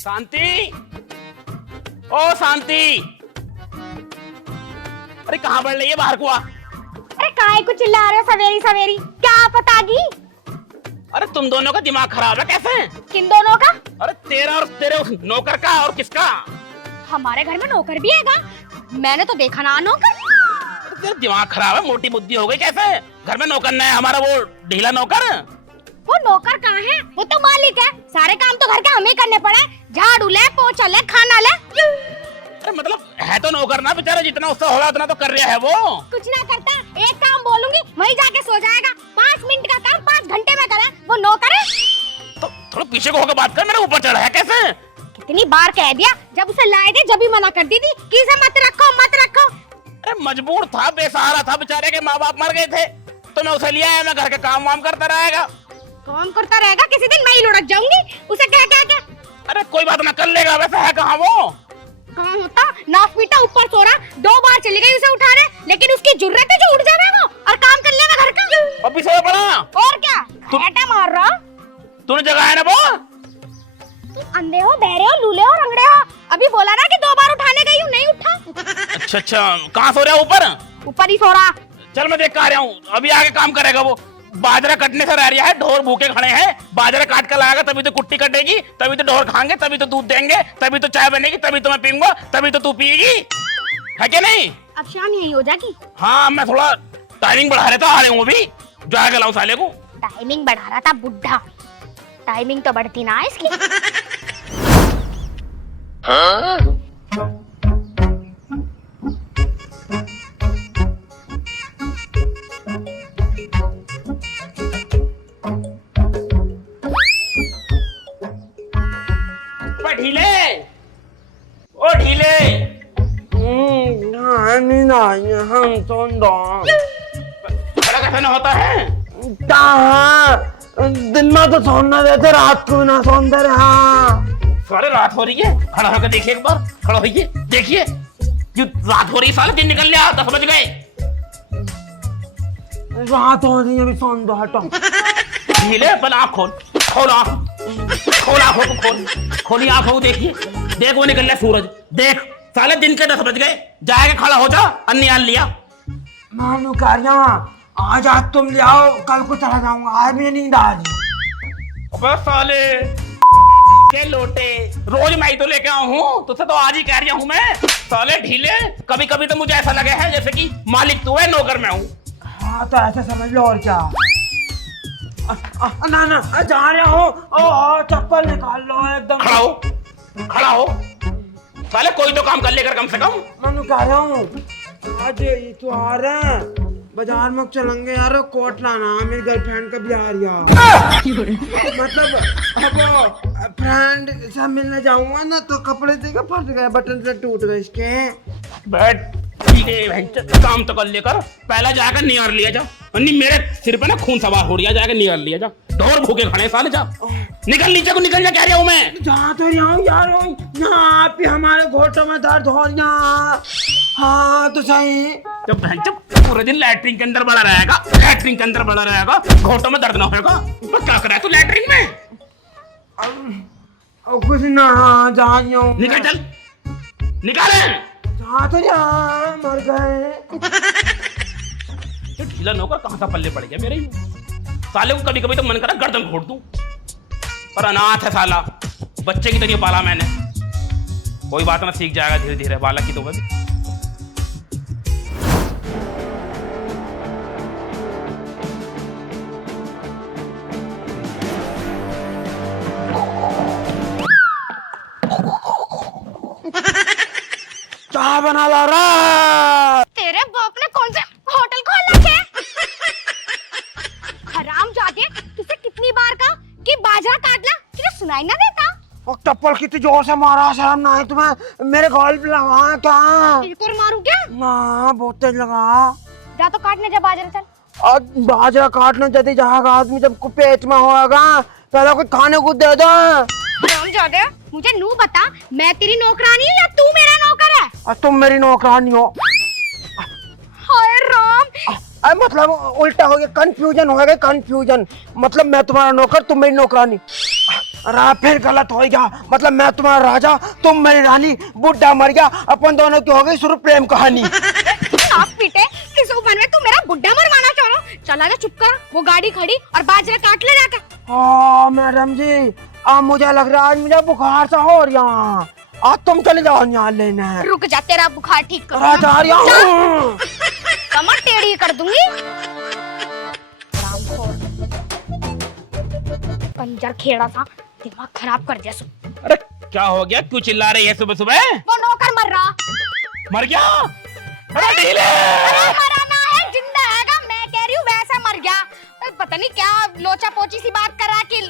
शांति, ओ शांति। अरे कहाँ बढ़ रही है, बाहर को आ। अरे काहे को चिल्ला रहे हो सवेरी सवेरी, क्या पता की? अरे तुम दोनों का दिमाग खराब है कैसे? किन दोनों का? अरे तेरा और तेरे उस नौकर का और किसका? हमारे घर में नौकर भी हैगा, मैंने तो देखा ना नौकर। तेरा दिमाग खराब है, मोटी बुद्धि हो गई कैसे? घर में नौकर नहीं है हमारा, वो ढीला नौकर। वो नौकर कहाँ है? वो तो मालिक है, सारे काम तो घर के हमें करने पड़े, झाड़ू ले, पोछा ले, खाना ले। अरे मतलब है तो नौकर ना बेचारा, जितना उससे होगा उतना तो कर रहा है वो। कुछ ना करता, एक काम बोलूंगी वहीं जाके सो जाएगा। 5 मिनट का काम 5 घंटे में करे, वो नौकर है? तो थोड़ा पीछे को होकर बात कर, मेरे ऊपर चढ़ा है कैसे? कितनी बार कह दिया, जब उसे लाए थे जब ही मना कर दी थी कि इसे मत रखो मत रखो। अरे मजबूर था, बेसहारा था, बेचारे के माँ बाप मर गए थे तो मैं उसे लिया है, मैं घर के काम वाम करता रहेगा। काम करता रहेगा, किसी दिन मैं ही लुढ़क जाऊंगी उसे कह क्या। अरे कोई बात ना, कर लेगा। वैसे है कहाँ वो? कहाँ होता, नाक पीटा ऊपर सो रहा, 2 बार चली गई उसे उठाने, लेकिन उसकी जुर्रत है जो उठ जाना वो और काम कर लेगा घर का। अभी सोया पड़ा और क्या खैटा मार रहा? तूने जगाया ना वो? तुम अंधे हो, बहरे हो, लूले हो, रंगड़े हो। अभी बोला ना कि 2 बार उठाने गई हूँ, नहीं उठा। अच्छा, कहाँ सो रहा है? ऊपर ऊपर ही सो रहा। चल मैं देख कर आ रहा हूँ, अभी आगे काम करेगा वो। बाजरा कटने से रह रहा है, ढोर भूखे खड़े हैं, बाजरा काट कर लाएगा तभी तो कुट्टी कटेगी, तभी तो ढोर खाएंगे, तभी तो दूध देंगे, तभी तो चाय बनेगी, तभी तो मैं पीऊंगा, तभी तो तू पिएगी, है क्या नहीं? अब शाम यही हो जाएगी। हाँ, मैं थोड़ा टाइमिंग बढ़ा रहा था, आ रहा हूँ अभी, जाएगा लाऊं साले को। टाइमिंग बढ़ा रहा था बुढ़ा, टाइमिंग तो बढ़ती ना है इसकी। ढीले, ओ ढीले। हम कैसे ना होता है? दिन में तो सोना देते, रात को ना सोते रहा। सारे रात हो रही है, खड़ा होकर देखिए एक बार, खड़ा होइए देखिए, क्यों रात हो रही है? साले दिन निकल गया, 10 बज गए। रात हो रही है, अभी सोन दो, हटो। ढीले अपन आँख खोल, खोल आँख, खोल आँखों को, खोली आँखों को, देखिए देख वो निकल रहा सूरज, देख साले दिन के 10 बज गए, जाएगा खड़ा हो जा, अन्यान लिया। मानू कार्या, आज तुम ले आओ, कल को चला जाऊंगा, आज भी नींद आ रही। अबे साले के लोटे, रोज मैं ही तो लेके आऊं हूँ, तुझसे तो आज ही कह रहा हूँ मैं। साले ढीले, कभी कभी तो मुझे ऐसा लगे है जैसे कि मालिक तू है, नौकर मैं हूँ। हाँ तो ऐसे समझ लो, और क्या। ना जा रहा हूँ, चप्पल निकाल लो एकदम। खड़ा हो, खड़ा हो, साले कोई तो काम कर लेकर कम से कम। मानू कह रहा हूँ, आज इतवार है, बाजार में चलेंगे यार, कोट लाना, मेरी गर्लफ्रेंड का ब्याह आ रहा। मतलब अब फ्रेंड से मिलने जाऊंगा ना, तो कपड़े देगा फट गए, बटन से टूट गए इसके। बैठ, काम तो कर लेकर, पहला जाकर नियर लिया जा, नहीं मेरे सिर पे ना खून सवार हो रहा, जाकर नियर लिया जा, ढोर भूखे खड़े साले, जा निकल नीचे को, निकल जा, कह रहा हूँ मैं। जा तो रहा हूँ यार, यहाँ पे हमारे घोटों में दर्द हो रहा। हाँ तो सही। जब पूरे दिन लैट्रिन के अंदर बड़ा रहेगा, लैट्रिन के अंदर बड़ा रहेगा, घोटों में दर्द ना होगा, तो क्या करा तू लैट्रिन में? कुछ ना, जा रहा हूँ। निकल, चल निकाल। जा तो जा, मर गए। ढीला नौकर कहाँ सा पल्ले पड़ गया मेरे ही। साले को कभी कभी तो मन करा गर्दन घोट दूं, पर अनाथ है साला, बच्चे की तरह पाला मैंने। कोई बात ना, सीख जाएगा धीरे धीरे, बालक की तो वह भी। चाय बना ला रहा। तेरे बाप ने कौन से होटल खोल रखे? हरामजादे, तुझसे कितनी बार कहा कि बाजरा काट ला, तुझे सुनाई ना देता? और चप्पल कितनी जोर से मारा, शर्म ना है तुम्हें? मेरे गाल पे लगा क्या? एक और मारूं क्या? ना, बहुत तेज लगा। जा तो काटने जा बाजरा, चल। और बाजरा काटने जल्दी जाएगा आदमी, जब पेट में होगा, पहले कोई खाने को दे दो। हरामजादे, मुझे नू बता, मैं तेरी नौकरानी हूँ या तू मेरा नौकर है? और तुम मेरी नौकरानी हो। हाय राम, मतलब उल्टा हो गया, कंफ्यूजन हो गया, कंफ्यूजन। मतलब मैं तुम्हारा नौकर, तुम मेरी नौकरानी। अरे फिर गलत हो गया, मतलब मैं तुम्हारा राजा, तुम मेरी रानी, बुड्ढा मर गया, अपन दोनों की हो गई शुरू प्रेम कहानी। नाक पीटे, किस ऊपर में तू मेरा बुड्ढा मरवाना चाह रहा हो? चला जा, चुप कर, वो गाड़ी खड़ी और बाजरा काट ले जाकर। हाँ मैडम जी, अब मुझे लग रहा है आज मुझे बुखार सा हो रहा, आज तुम चले जाओ यहाँ लेने। रुक जा, तेरा बुखार ठीक कर। राजा आ रहा हूँ। कमर टेढ़ी कर दूंगी। पंजर खेड़ा था, दिमाग खराब कर दिया। अरे क्या हो गया, क्यों चिल्ला रही है सुबह सुबह? वो नौकर मर रहा। मर गया? अरे ढीले। अरे मरा ना है, जिंदा हैगा, मैं कह रही हूँ वैसा मर गया। पता नहीं क्या लोचा पोची सी बात कर रहा कि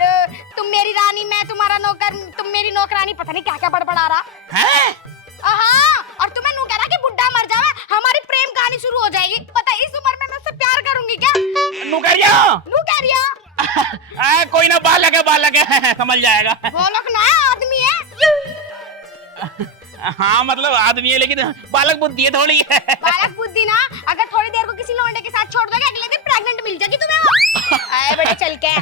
तुम मेरी रानी, मैं तुम्हारा नौकर, तुम मेरी नौकरानी, पता नहीं क्या क्या बड़बड़ा रहा है। हाँ, और तुम्हें नू कह रहा कि बुड्ढा मर जावे, हमारी प्रेम कहानी शुरू हो जाएगी। पता है इस उम्र में मैं उससे प्यार करूंगी क्या? नू कह रिया? नू कह रिया? कोई ना, बालक है समझ जाएगा। बालक ना है, आदमी है। हाँ मतलब आदमी है, लेकिन बालक बुद्धि है थोड़ी। बालक बुद्धि ना, अगर थोड़ी देर को किसी लौंडे के साथ छोड़ दोगे, अगले दिन प्रेग्नेंट मिल जाएगी तुम्हें। आए बेटे चल के।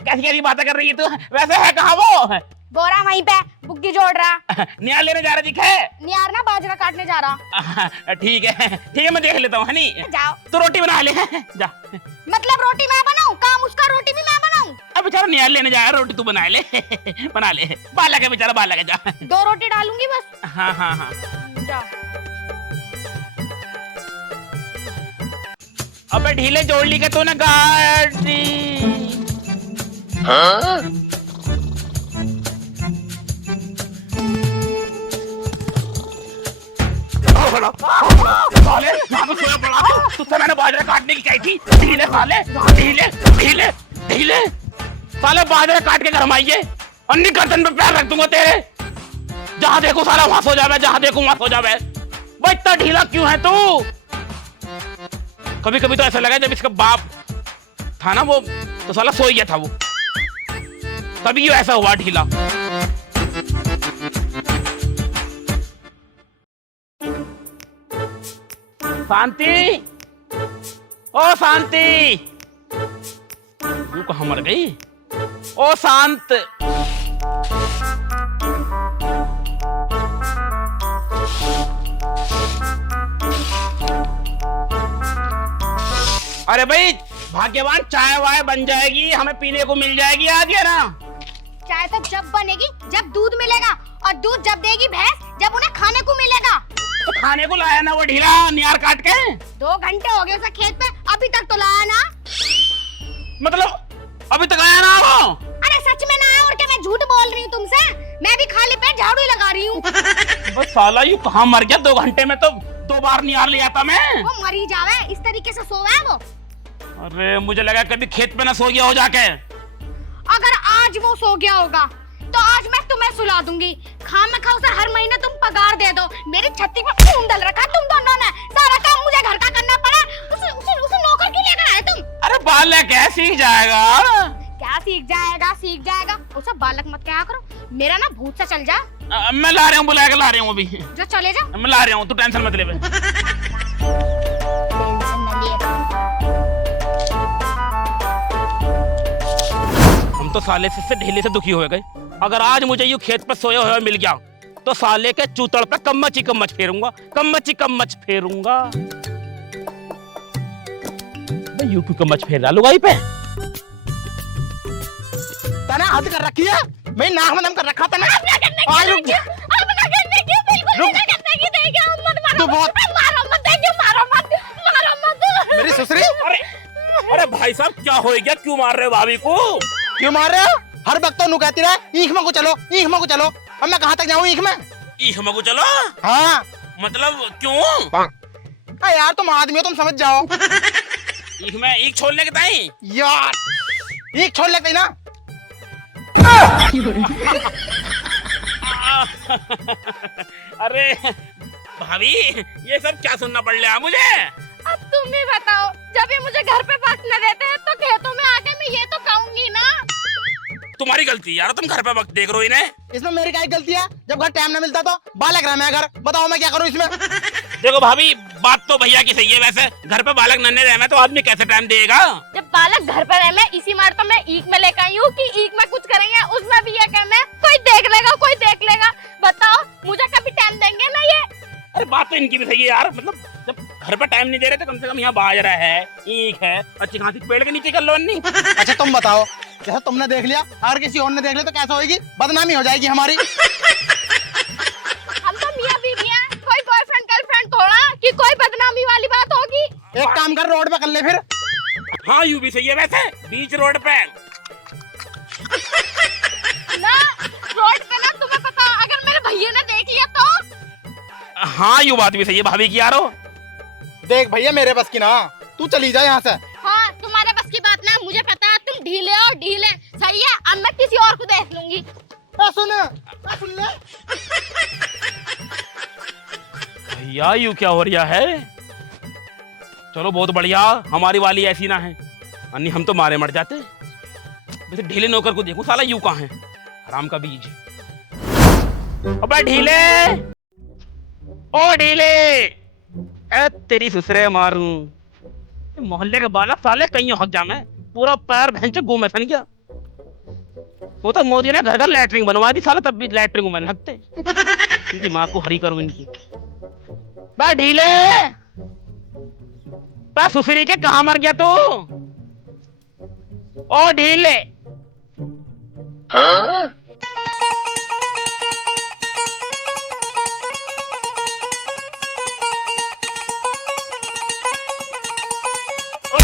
कैसी कैसी बातें कर रही है तू? वैसे है कहाँ वो? बोरा वहीं पे बुग्गी जोड़ रहा। नियार लेने जा रहा दिखे? नियार ना बाजरा काटने जा रहा। ठीक है मैं देख लेता हूँ, है नहीं? जाओ। तो रोटी बना ले जा। मतलब रोटी मैं बनाऊं? काम उसका, रोटी भी मैं बनाऊं? अब बेचारा नियार लेने जा रहा, रोटी तू बना ले। बना ले, बालक है बेचारा, बालक है, जा। 2 रोटी डालूंगी बस। हाँ। जाओ। अबे ढीले जोड़ ली के तू ना गाड़ी। साले यहाँ पे सोया पड़ा तू, तुझसे मैंने बाजरा काटने की कही थी। ढीले साले, ढीले साले बाजरा काट के घर में आइए और गर्दन पे पैर रख दूंगा तेरे। जहाँ देखो साला वहां सो जावे, जहाँ देखो वहां सो जावे। भाई इतना ढीला क्यों है तू? कभी कभी तो ऐसा लगा जब इसका बाप था ना वो, तो साला सो गया था वो, तभी ऐसा हुआ ढीला। शांति, ओ शांति, तू कहाँ मर गई? ओ शांत, अरे भाई भाग्यवान, चाय वाय बन जाएगी, हमें पीने को मिल जाएगी आज, है ना? चाय तो जब बनेगी जब दूध मिलेगा, और दूध जब देगी भैंस जब उन्हें खाने को मिलेगा। तो खाने को लाया ना वो ढीला नियार काट के? 2 घंटे हो गए उसे खेत पे, अभी तक तो लाया ना। मतलब अभी तक आया ना वो? अरे सच में ना आया, और क्या मैं झूठ बोल रही हूँ तुमसे? मैं भी खाली पेट झाड़ू ही लगा रही हूँ। बस साला यू कहाँ मर गया? 2 घंटे में तो 2 बार नियार ले आता मैं। वो मरी जावे, इस तरीके से सोवा है वो। अरे मुझे लगा कभी खेत पे ना सो गया हो जाके। अगर आज वो सो गया होगा तो आज मैं तुम्हें सुला दूंगी। खामखा उसे हर महीने तुम पगार दे दो। मेरी छत्ती में खून डल रखा तुम दोनों ने, सारा काम मुझे घर का करना पड़ा। उसे नौकर क्यों लेकर आए तुम? अरे बालक है, सीख जाएगा। क्या सीख जाएगा? उसे बालक मत क्या करो, मेरा ना भूत सा चल जा। मैं ला रहा हूँ, बुला के ला रहा हूँ अभी। जो चले जा। मैं ला रहा हूँ, तू टेंशन मत ले। हम तो साले से ढीले से दुखी हो गए। अगर आज मुझे यूं खेत पर सोया हुआ मिल गया तो साले के चूतड़ पे कम्मच ही कम्मच फेरूंगा। यूं क्यों कम्मच फेर रहा लुगाई पे? तना हद कर रखी है, मैं नाक में दम कर रखा था ना। मेरी ससुरी। अरे भाई साहब क्या हो गया? क्यों मार रहे हो भाभी को? क्यों मार रहे हो? हर वक्त तो कहती रहे ईख में को चलो, ईख में को चलो। अब मैं कहाँ तक जाऊँ ईख में? ईख में को चलो? हाँ। मतलब क्यों? यार तुम आदमी हो, तुम समझ जाओ। ईख में ईख छोड़ने के ताई? यार ईख छोड़ लेते ना। अरे भाभी ये सब क्या सुनना पड़ रहा है मुझे? अब तुम ही बताओ, जब ये मुझे घर पे वक्त न देते हैं तो खेतों में आके मैं ये तो कहूंगी ना। तुम्हारी गलती यार, तुम घर पे वक्त देख रहे हो इन्हें। इसमें मेरी क्या गलती है? जब घर टाइम ना मिलता तो बालक रहा मैं घर, बताओ मैं क्या करूँ इसमें? देखो भाभी बात तो भैया की सही है, वैसे घर पे बालक नन्हे रहे तो आदमी कैसे टाइम देगा? जब बालक घर पर रहे, मैं इसी मार तो मैं ईख में लेकर आई हूँ कि ईख में कुछ करेंगे, उसमें भी ये की भी सही है यार, मतलब जब घर पर टाइम नहीं दे रहे तो कम से कम यहाँ बाजरा है, ईख है, अच्छी खासी पेड़ के नीचे कर लो अन्नी। अच्छा तुम बताओ, जैसा तुमने देख लिया अगर किसी और ने देख लिया तो कैसा होगी, बदनामी हो जाएगी हमारी। हम तो मियां बीवी हैं, कोई बॉयफ्रेंड गर्लफ्रेंड थोड़ा कि कोई बदनामी वाली बात होगी। एक काम कर, रोड पे कर ले फिर। हाँ यूं भी सही है वैसे, बीच रोड पे ना रोड पे ना, तुम्हें पता अगर मेरे भैया ने देख लिया तो। हाँ यूं बात भी सही है भाभी की यारो। देख भैया मेरे बस की ना, तू चली जा यहाँ से। हाँ तुम्हारे बस की बात ना, मुझे पता है तुम ढीले हो ढीले। सही है, अब मैं किसी और को देख लूंगी। सुन ले भैया यूं क्या हो रहा है? चलो बहुत बढ़िया, हमारी वाली ऐसी ना है, अन्नी हम तो मारे मर जाते। वैसे ढीले नौकर को देखूं, साला यूं कहाँ है, हराम का बीज। अबे ढीले, ओ ढीले, ए तेरी ससुरे मारूं। मोहल्ले के बालक साले कहीं हक जामे, पूरा पैर भैंस घूमे सन क्या। वो तो मोदी ने घर घर लैटरिन बनवा दी, साला तब भी लैटरिन में हकते। इनकी माँ को हरी करूं इनकी। बे ढीले, बे ससुरी के कहाँ मर गया तू? ओ ढीले,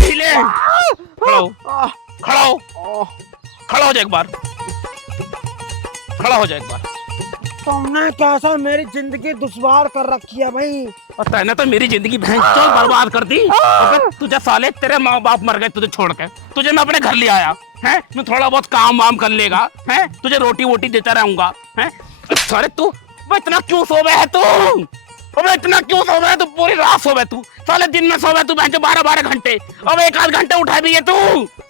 ढीले, खड़ा हो, खड़ा हो, खड़ा हो जा एक बार, खड़ा हो जा एक बार। तुमने कैसा मेरी जिंदगी दुश्वार कर रखी है भाई। और तैने तो मेरी जिंदगी भैंस चोद बर्बाद कर दी। अबे तुझे साले, तेरे माँ बाप मर गए तुझे छोड़ के, तुझे मैं अपने घर ले आया है, मैं थोड़ा बहुत काम वाम कर लेगा है, तुझे रोटी वोटी देता रहूंगा है। सारे तू वो इतना क्यों सोवे है तू? अबे इतना क्यों सोवे है तू? पूरी रात सोवे तू, साले दिन में सोवे तू भैंस 12-12 घंटे, अब 1-8 घंटे उठा भी है तू।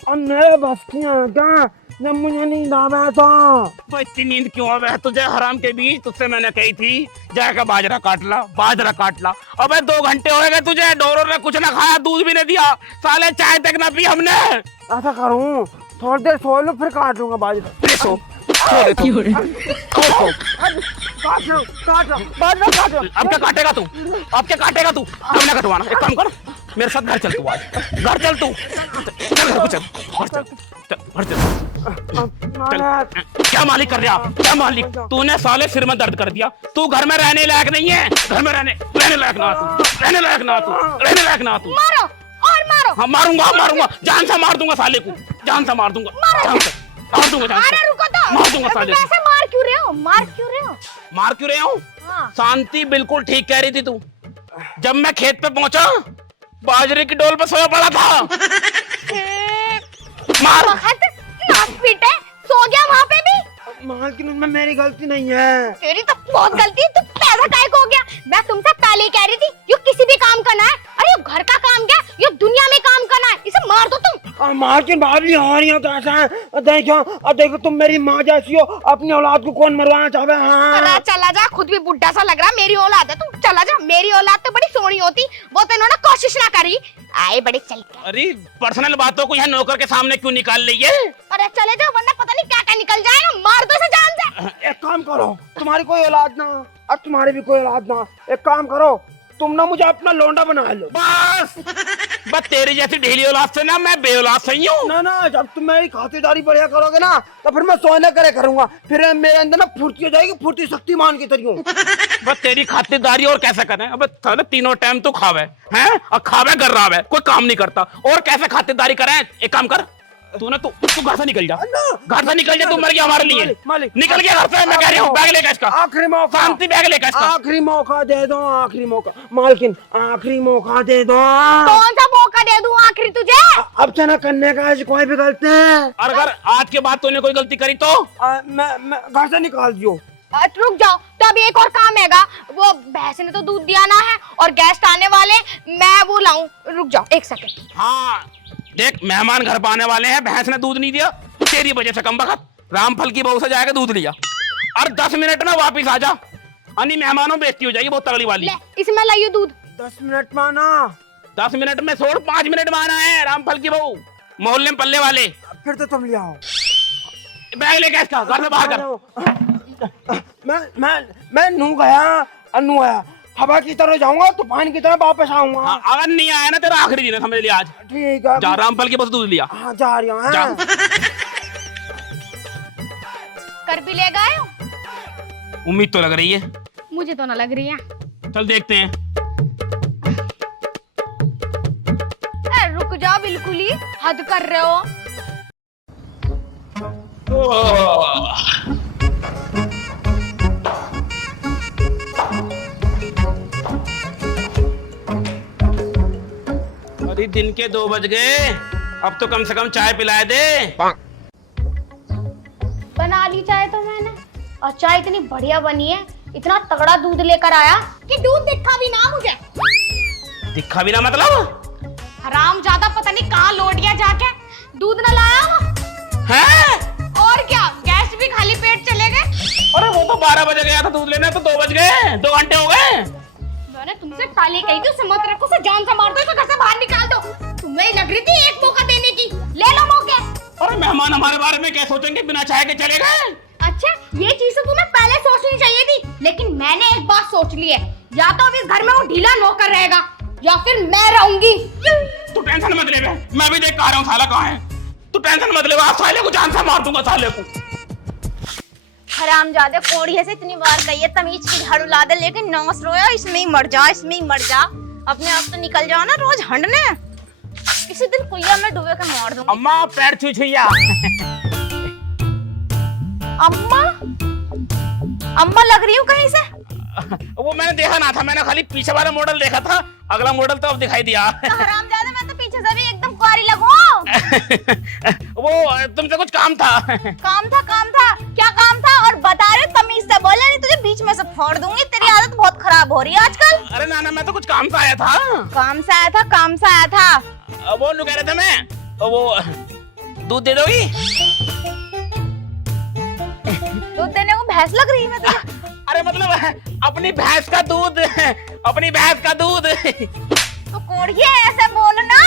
और मेरे बस की क्या, जब मुझे नींद आवे तो इतनी नींद क्यों आवे है तुझे हराम के बीच? तुझसे मैंने कही थी जाकर बाजरा काट ला, बाजरा काट ला। अबे 2 घंटे हो गए तुझे, डोरों ने कुछ ना खाया, दूध भी नहीं दिया, साले चाय तक ना पी हमने। ऐसा करूं, थोड़ी देर सो लो फिर काट लूंगा बाजरा। सो अब क्या काटेगा तू? अब क्या काटेगा तू? अब ना कटवाना, एक काम कर मेरे साथ घर चल तू, आज घर चल तू, चल घर को चल, घर चल, घर चल। क्या मालिक कर रहा? क्या मालिक? तूने साले सिर में दर्द कर दिया, तू घर में रहने लायक नहीं है, घर में रहने लायक ना तू, रहने लायक ना तू, रहने लायक ना तू। मारो और मारो। हाँ मारूंगा, मारूंगा, जान से मार दूंगा साले को, जान से मार दूंगा, जान से मार दूंगा, जान से। अरे रुको तो, मार दूंगा साले को। ऐसे मार क्यों रहे हो? मार क्यों रहे हो? मार क्यों रहा हूँ? हाँ। शांति बिल्कुल ठीक कह रही थी तू। जब मैं खेत पे पहुंचा, बाजरे की डोल पे सोया पड़ा था। मार, नाक पीटे, सो गया वहाँ पे भी। मालकिन उनमें मेरी गलती नहीं है। तेरी तो बहुत गलती है, तू पैसा काय को हो गया। मैं तुमसे पहले ही कह रही थी, ये किसी भी काम करना है, अरे ये घर का काम क्या, ये दुनिया में काम करना है, इसे मार दो तुम। मालकिन भाभी आ रही हो तो ऐसा है, देखो तुम मेरी माँ जैसी हो, अपनी औलाद को कौन मरवाना चाहे। अरे चला जा, खुद भी बुढ़ा सा लग रहा, मेरी औलाद है तू, चला जा। मेरी औलाद तो बड़ी सोनी होती, वो तो इन्होंने कोशिश ना करी, आए बड़े चल के। अरे पर्सनल बातों को यहाँ नौकर के सामने क्यों निकाल रही है? अरे चले जाओ, वरना पता नहीं क्या क्या निकल जाएगा, मार दो इसे जान से। एक काम करो, तुम्हारी कोई औलाद ना और तुम्हारी भी कोई औलाद ना, एक काम करो तुम ना मुझे अपना लोंडा बना लो बस। बस तेरी जैसी ढीली औलाद से ना मैं बेऔलाद सही हूँ। ना ना, जब तुम मेरी खातिरदारी बढ़िया करोगे ना तो फिर मैं सोने करे करूंगा, फिर मेरे अंदर ना फुर्ती हो जाएगी, फुर्ती शक्तिमान की तरह। बस तेरी खातिरदारी और कैसे करें? अब साले तीनों टाइम तो खावे हैं और खावे कर रहा है, कोई काम नहीं करता, और कैसे खातिरदारी करें? एक काम कर, तू घर से निकल जा, घर से निकल जा, तू मर गया हमारे लिए, निकल गया घर से, मैं कह रही हूँ। बैग लेकर इसका, आखिरी मौका, शांति बैग लेकर इसका, आखिरी मौका दे दो, आखिरी मौका मालकिन, आखिरी मौका दे दो। कौन सा मौका दे दूं आखिरी तुझे? अब से ना करने का ऐसी कोई भी गलती है, और अगर आज के बाद तूने कोई गलती करी तो मैं घर से निकाल दियो। रुक जाओ, तो अभी एक और काम हैगा, वो भैंस ने तो दूध दिया ना है और गेस्ट आने वाले, मैं वो लाऊं। रुक जाओ 1 सेकंड। हाँ देख, मेहमान घर पर आने वाले हैं, भैंस ने दूध नहीं दिया, तेरी वजह से कम वक्त रामफल की बहू से जाकर दूध लिया, और 10 मिनट में वापिस आ जा, अन्य मेहमानों बेइज्जती हो जाएगी बहुत तगड़ी वाली। ले, इसमें लाइयो दूध। 10 मिनट में आना। 10 मिनट में छोड़, 5 मिनट में आना है, रामफल की बहू, मोहल्ले में पल्ले वाले। फिर तो तुम ले आओ, बैग लेके इसका घर से बाहर कर। मैं नू गया, अनु आया, हवा की तरह जाऊंगा, तूफान की तरह वापस आऊंगा। हाँ, अगर नहीं आया ना तेरा आखिरी दिन है, समझ लिया आज। ठीक है। जा रामफल के बस दूध लिया। हाँ जा रही हूँ। जा। हाँ। कर भी ले गए हो? उम्मीद तो लग रही है। मुझे तो ना लग रही है। चल देखते हैं। रुक जाओ, बिल्कुल ही हद कर रहे हो। अरे दिन के 2 बज गए, अब तो कम से कम चाय पिलाए दे। बना ली चाय तो मैंने, और चाय इतनी बढ़िया बनी है, इतना तगड़ा दूध लेकर आया कि दूध दिखा भी ना मुझे। दिखा भी ना मतलब? हराम ज्यादा पता नहीं कहाँ लौट गया जाके, दूध न लाया वो। हैं? और क्या, गैस भी खाली पेट चले गए। अरे वो तो 12 बजे गया था दूध लेने, तो 2 बज गए, 2 घंटे हो गए। मैंने तुमसे ताली कही थी उसे मत रखो, उसे जान से मार दो, उसे घर से बाहर निकाल दो। तुम्हें ही लग रही थी एक मौका देने की, ले लो मौके। अरे मेहमान हमारे बारे में क्या सोचेंगे, बिना चाय के चले गए। अच्छा, ये चीज तो तुम्हें पहले सोचनी चाहिए थी, लेकिन मैंने एक बात सोच ली है, या तो अब इस घर में वो ढीला नौकर रहेगा, या फिर मैं रहूंगी। तू टेंशन मत ले बे, मैं भी देख के आ रहा हूँ साला कहाँ है। तू टेंशन मत ले, आज साले को जान से मार दूंगा साले को। हरामजादे कोड़िए से इतनी बार कही है तमीज की झाड़ू ला दे, लेकिन नौस रोया इसमें ही मर जा, इसमें ही मर जा। अपने आप तो निकल जाओ ना रोज हंडने। किसी दिन कुइया में डूबे के मार दूंगा। अम्मा पैर छू छुइया। अम्मा अम्मा लग रही हूँ कहीं से। वो मैंने देखा ना था, मैंने खाली पीछे वाला मॉडल देखा था, अगला मॉडल तो अब दिखाई दिया। हरामजादे मैं तो पीछे से भी एकदम कुआरी लगूं। वो तुमसे कुछ काम था। काम था क्या काम था, और बता रहे तमीज से बोले, नहीं तुझे बीच में से फोड़ दूंगी। तेरी आदत बहुत खराब हो रही है आजकल। अरे नाना मैं तो कुछ काम से आया था। काम से आया था। वो कह रहे थे मैं, वो दूध दे दोगी? दूध देने को भैंस लग रही है मैं तुझे। अरे मतलब अपनी भैंस का दूध, अपनी भैंस का दूध। तो कोड़िए ऐसे बोलो ना।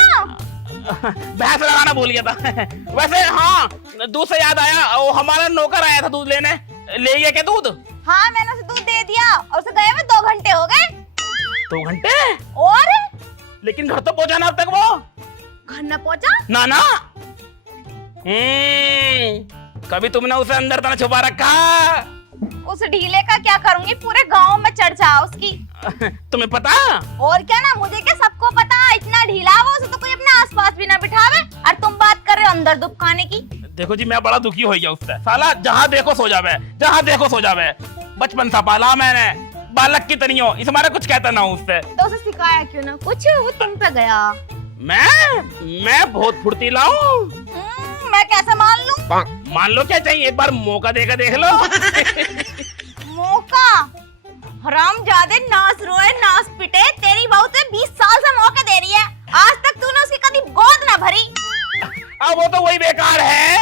भैंस लगाना भूल गया था। वैसे हाँ, दूध से याद आया, वो हमारा नौकर आया था दूध लेने, ले गया क्या दूध? हाँ मैंने उसे दूध दे दिया, और उसे गए हुए 2 घंटे हो गए। 2 घंटे? और लेकिन घर तो पहुंचा ना अब तक वो। घर न पहुंचा? ना कभी तुमने उसे अंदर तो न छुपा रखा। उस ढीले का क्या करूंगी, पूरे गांव में चर्चा उसकी। तुम्हें पता? और क्या ना, मुझे क्या सबको पता, इतना ढीला वो, उसे तो कोई अपने आसपास भी ना बिठावे। और तुम बात कर रहे हो अंदर दुबकाने की। देखो जी, मैं बड़ा दुखी हो गया उससे। साला जहाँ देखो सो जावे, जहाँ देखो सो जावे। बचपन से पाला मैंने, बालक की तनियो, इस मारे कुछ कहता ना हूँ उससे। तो उसे सिखाया क्यों ना कुछ, वो तुम पे गया। मैं बहुत फुर्तीला हूँ। मैं कैसे मान लूं? मान लो क्या चाहिए, एक बार मौका देकर देख लो। मौका? हरामजादे नास रोए नास पिटे, तेरी बहू तो 20 साल से मौके दे रही है, आज तक तूने उसकी कभी गोद ना भरी। अब वो तो वही बेकार है,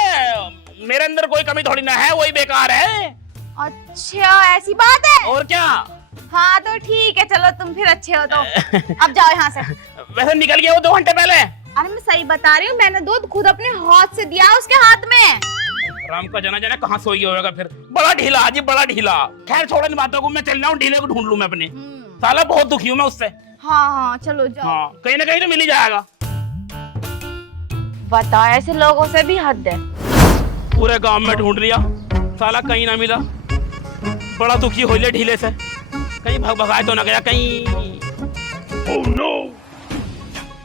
मेरे अंदर कोई कमी थोड़ी ना है, वही बेकार है। अच्छा ऐसी बात है? और क्या। हाँ तो ठीक है, चलो तुम फिर अच्छे हो तो अब जाओ यहाँ से। वैसे निकल गया वो 2 घंटे पहले। अरे मैं सही बता रही हूँ, मैंने दूध खुद अपने हाथ से दिया उसके हाथ में। राम का जना जना कहाँ सोई होगा फिर, बड़ा ढीला जी, बड़ा ढीला। खैर छोड़ो इन बातों को, मैं चल रहा हूँ, ढीले को ढूंढ लूं मैं अपने। साला बहुत दुखी हूँ मैं उससे। हाँ चलो जाओ। हाँ कहीं ना कहीं तो मिल ही जाएगा। बता, ऐसे लोगों से भी हद है। पूरे गांव में ढूंढ लिया, साला कहीं ना मिला। बड़ा दुखी हो लिया ढीले से, कहीं भगाए तो ना गया कहीं। ओह नो,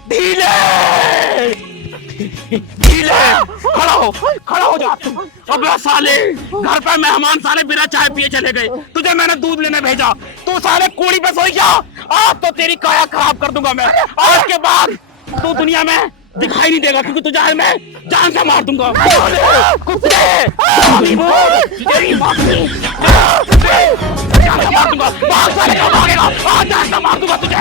ढीले खड़ा हो जा। अबे साले, घर पे मेहमान साले बिना चाय पिए चले गए, तुझे मैंने दूध लेने भेजा, तू साले कूड़ी पे सोई क्या? आज तो तेरी काया खराब कर दूंगा मैं। आज के बाद तू दुनिया में दिखाई नहीं देगा, क्योंकि तुझे मैं जान से मार दूंगा। जान से मार दूंगा, भाग साले, भागेगा, जान से मार दूंगा तुझे।